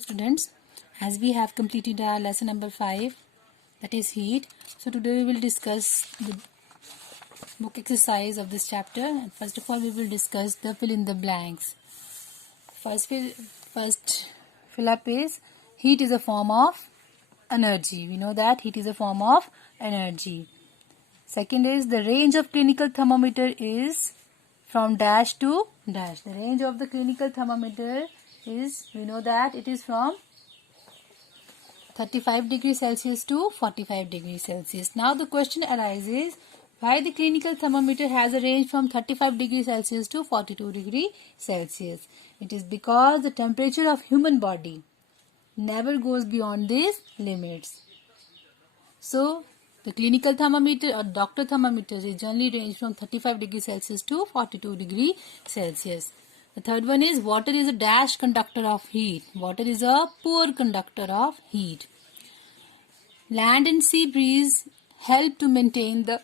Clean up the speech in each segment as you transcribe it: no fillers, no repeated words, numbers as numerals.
students, as we have completed our lesson number 5, that is heat. So today we will discuss the book exercise of this chapter. And first of all, we will discuss the fill in the blanks. First fill up is heat is a form of energy. We know that heat is a form of energy. Second is the range of clinical thermometer is from dash to dash. The range of the clinical thermometer is, we know that it is from 35 degrees Celsius to 45 degrees Celsius. Now the question arises, why the clinical thermometer has a range from 35 degrees Celsius to 42 degrees Celsius? It is because the temperature of human body never goes beyond these limits. So the clinical thermometer or doctor thermometer is generally range from 35 degrees Celsius to 42 degrees Celsius. The third one is water is a dash conductor of heat. Water is a poor conductor of heat. Land and sea breeze help to maintain the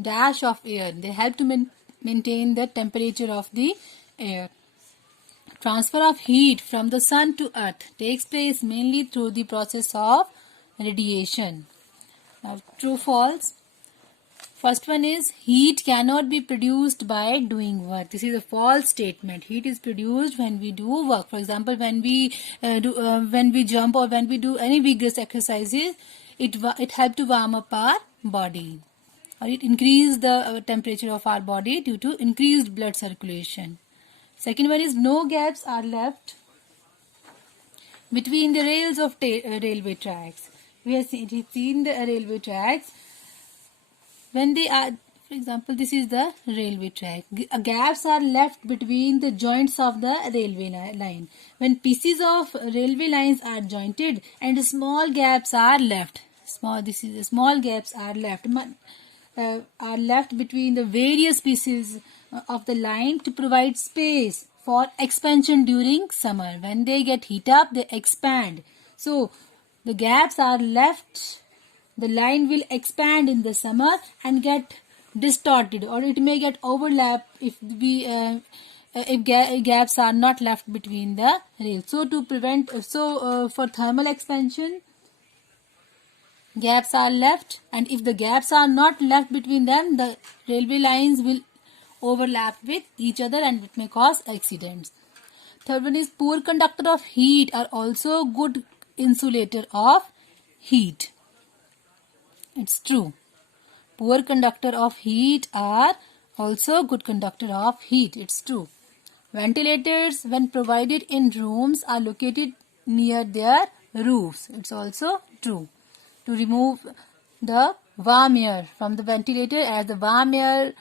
dash of air. They help to maintain the temperature of the air. Transfer of heat from the sun to earth takes place mainly through the process of radiation. Now, true, false. First one is heat cannot be produced by doing work. This is a false statement. Heat is produced when we do work. For example, when we jump or when we do any vigorous exercises, it helps to warm up our body, or it increases the temperature of our body due to increased blood circulation. Second one is no gaps are left between the rails of railway tracks. We have seen the railway tracks. When they are, for example, this is the railway track. Gaps are left between the joints of the railway line. When pieces of railway lines are jointed and small gaps are left. Small gaps are left between the various pieces of the line to provide space for expansion during summer. When they get heat up, they expand. So the gaps are left. The line will expand in the summer and get distorted, or it may get overlapped if gaps are not left between the rails. So to prevent, for thermal expansion, gaps are left, and if the gaps are not left between them, the railway lines will overlap with each other and it may cause accidents. Third one is poor conductor of heat are also good insulator of heat. It's true. Poor conductor of heat are also good conductor of heat. It's true. Ventilators, when provided in rooms, are located near their roofs. It's also true. To remove the warm air from the ventilator, as the warm air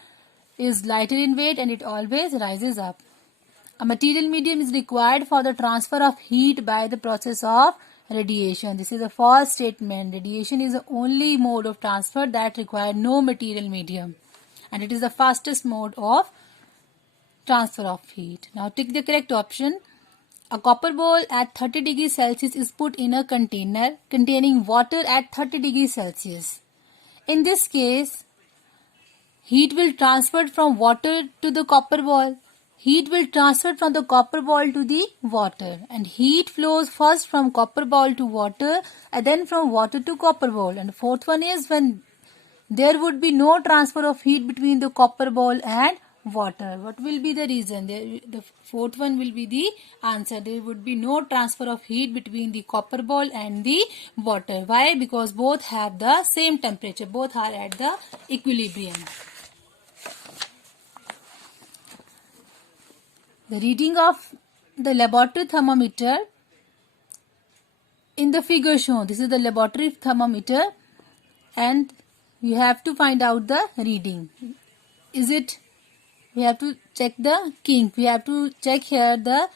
is lighter in weight and it always rises up. A material medium is required for the transfer of heat by the process of radiation. This is a false statement. Radiation is the only mode of transfer that requires no material medium, and it is the fastest mode of transfer of heat. Now take the correct option. A copper bowl at 30 degrees Celsius is put in a container containing water at 30 degrees Celsius. In this case, heat will transfer from water to the copper bowl. Heat will transfer from the copper ball to the water, and heat flows first from copper ball to water and then from water to copper ball. And the fourth one is when there would be no transfer of heat between the copper ball and water. What will be the reason? The fourth one will be the answer. There would be no transfer of heat between the copper ball and the water. Why? Because both have the same temperature. Both are at the equilibrium. The reading of the laboratory thermometer in the figure shown. This is the laboratory thermometer, and you have to find out the reading. We have to check the kink. We have to check here the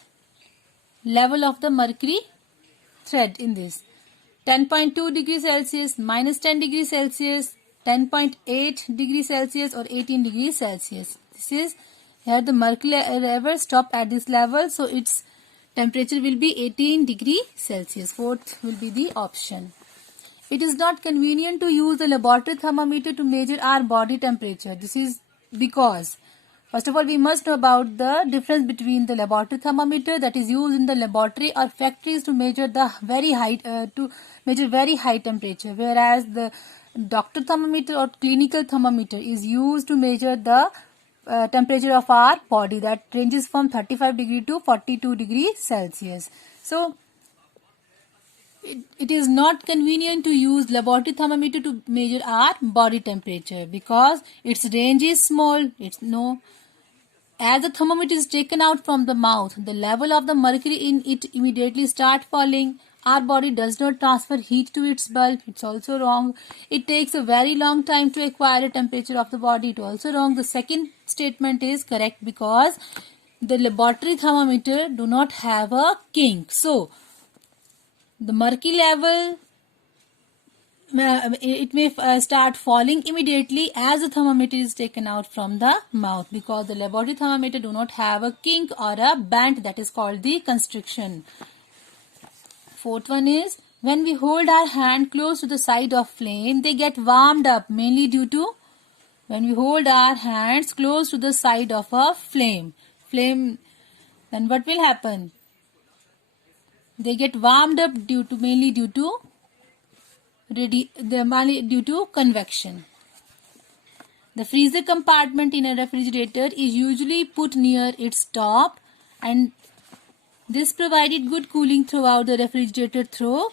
level of the mercury thread in this. 10.2 degrees Celsius, minus 10 degrees Celsius, 10.8 degrees Celsius or 18 degrees Celsius. This is here the mercury level stop at this level, so its temperature will be 18 degrees Celsius. Fourth will be the option. It is not convenient to use the laboratory thermometer to measure our body temperature. This is because First of all, we must know about the difference between the laboratory thermometer that is used in the laboratory or factories to measure the very high temperature, whereas the doctor thermometer or clinical thermometer is used to measure the temperature of our body that ranges from 35 degree to 42 degree Celsius. So it is not convenient to use laboratory thermometer to measure our body temperature because its range is small. As the thermometer is taken out from the mouth, the level of the mercury in it immediately start falling. Our body does not transfer heat to its bulb. It's also wrong. It takes a very long time to acquire a temperature of the body. It's also wrong. The second statement is correct because the laboratory thermometer do not have a kink. So, the mercury level it may start falling immediately as the thermometer is taken out from the mouth because the laboratory thermometer do not have a kink or a band that is called the constriction. Fourth one is when we hold our hand close to the side of flame, they get warmed up mainly due to when we hold our hands close to the side of a flame, then what will happen? They get warmed up mainly due to convection. The freezer compartment in a refrigerator is usually put near its top and this provided good cooling throughout the refrigerator through.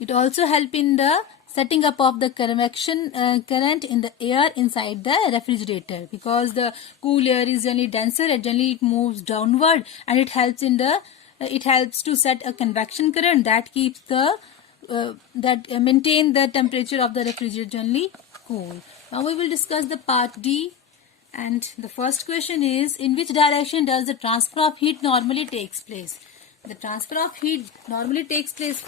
It also helps in the setting up of the convection current in the air inside the refrigerator because the cool air is generally denser and generally it moves downward and it helps to set a convection current that keeps the maintain the temperature of the refrigerator generally cool. Now we will discuss the part D, and the first question is in which direction does the transfer of heat normally takes place? The transfer of heat normally takes place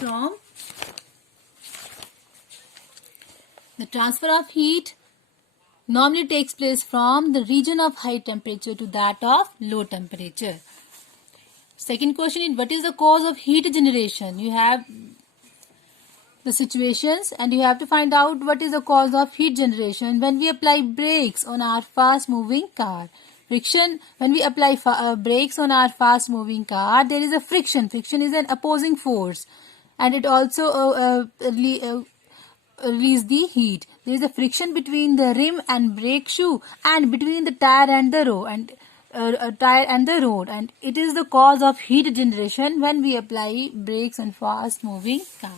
from the region of high temperature to that of low temperature. Second question is what is the cause of heat generation? You have the situations and you have to find out what is the cause of heat generation when we apply brakes on our fast moving car. Friction, when we apply brakes on our fast moving car, there is a friction. Friction is an opposing force and it also release the heat. There is a friction between the rim and brake shoe and between the tire and the road and it is the cause of heat generation when we apply brakes on fast moving car.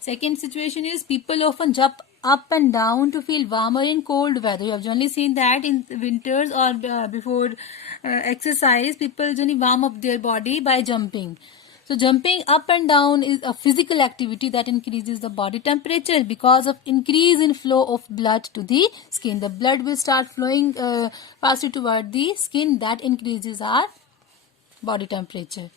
Second situation is people often jump up and down to feel warmer in cold weather. You have generally seen that in winters or before exercise, people generally warm up their body by jumping. So jumping up and down is a physical activity that increases the body temperature because of increase in flow of blood to the skin. The blood will start flowing faster toward the skin, that increases our body temperature.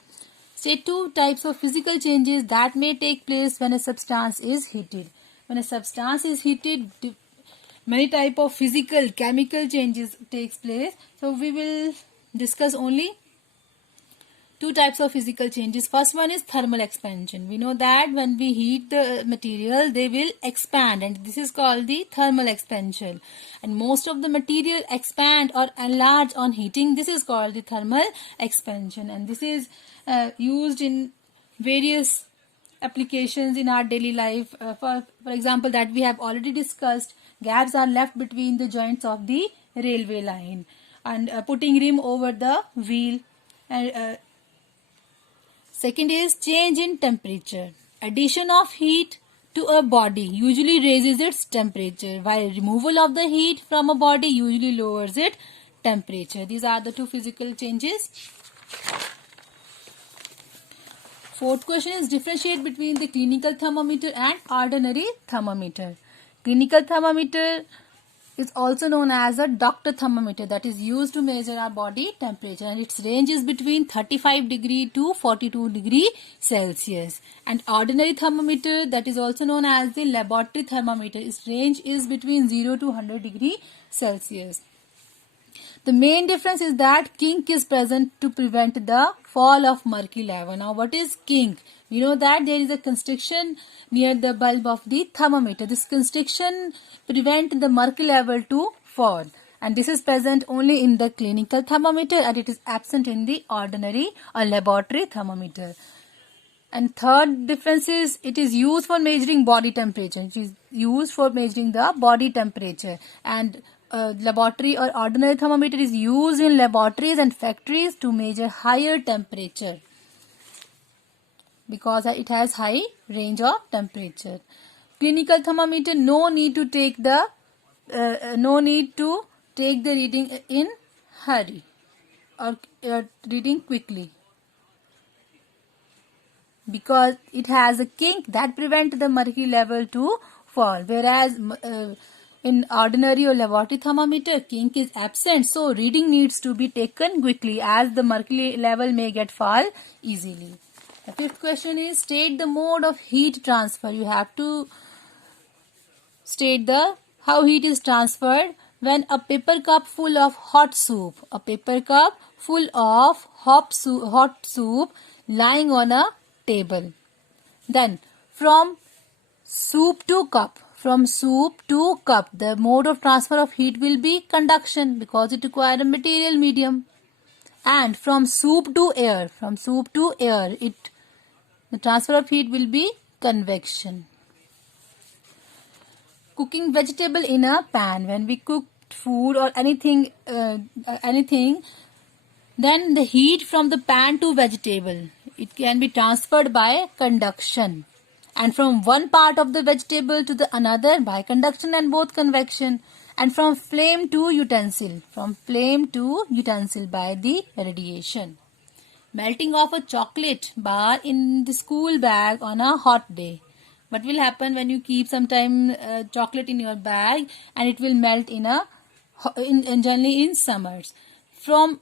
Say two types of physical changes that may take place when a substance is heated. When a substance is heated, many type of physical, chemical changes takes place. So we will discuss only two types of physical changes. First one is thermal expansion. We know that when we heat the material, they will expand and this is called the thermal expansion. And most of the material expand or enlarge on heating. This is called the thermal expansion and this is used in various applications in our daily life. For example, that we have already discussed, gaps are left between the joints of the railway line and putting rim over the wheel. And second is change in temperature. Addition of heat to a body usually raises its temperature, while removal of the heat from a body usually lowers its temperature. These are the two physical changes. Fourth question is differentiate between the clinical thermometer and ordinary thermometer. Clinical thermometer is also known as a doctor thermometer that is used to measure our body temperature and its range is between 35 degree to 42 degree Celsius. And ordinary thermometer that is also known as the laboratory thermometer, its range is between 0 to 100 degree Celsius. The main difference is that kink is present to prevent the fall of mercury level. Now what is kink? We know that there is a constriction near the bulb of the thermometer. This constriction prevents the mercury level to fall. and this is present only in the clinical thermometer and it is absent in the ordinary or laboratory thermometer. And third difference is it is used for measuring body temperature. It is used for measuring the body temperature, and laboratory or ordinary thermometer is used in laboratories and factories to measure higher temperature because it has high range of temperature. Clinical thermometer, no need to take the reading in hurry or reading quickly, because it has a kink that prevents the mercury level to fall, whereas in ordinary or laboratory thermometer kink is absent, so reading needs to be taken quickly as the mercury level may get fall easily. The fifth question is state the mode of heat transfer. You have to state the how heat is transferred when a paper cup full of hot soup lying on a table. Then from soup to cup, the mode of transfer of heat will be conduction because it requires a material medium. And from soup to air, the transfer of heat will be convection. Cooking vegetable in a pan. When we cook food or anything, then the heat from the pan to vegetable, it can be transferred by conduction, and from one part of the vegetable to the another by conduction and both convection, and from flame to utensil by the radiation. Melting of a chocolate bar in the school bag on a hot day. What will happen when you keep some time chocolate in your bag and it will melt generally in summers. From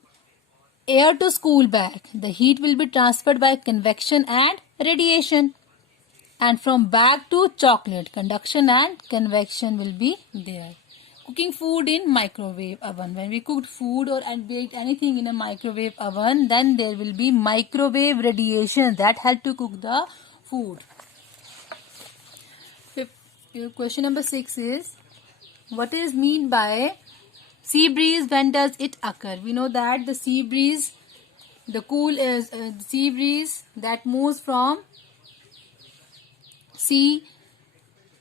air to school bag, the heat will be transferred by convection and radiation. And from bag to chocolate, conduction and convection will be there. Cooking food in microwave oven. When we cooked food or baked anything in a microwave oven, then there will be microwave radiation that help to cook the food. Question number 6 is, what is mean by sea breeze? When does it occur? We know that the sea breeze, sea breeze that moves from sea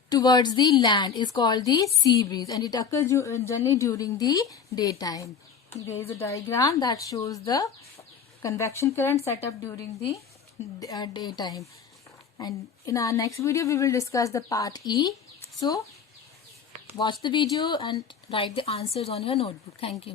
towards the land is called the sea breeze, and it occurs generally during the daytime. There is a diagram that shows the convection current set up during the daytime. And in our next video we will discuss the part E. So watch the video and write the answers on your notebook. Thank you.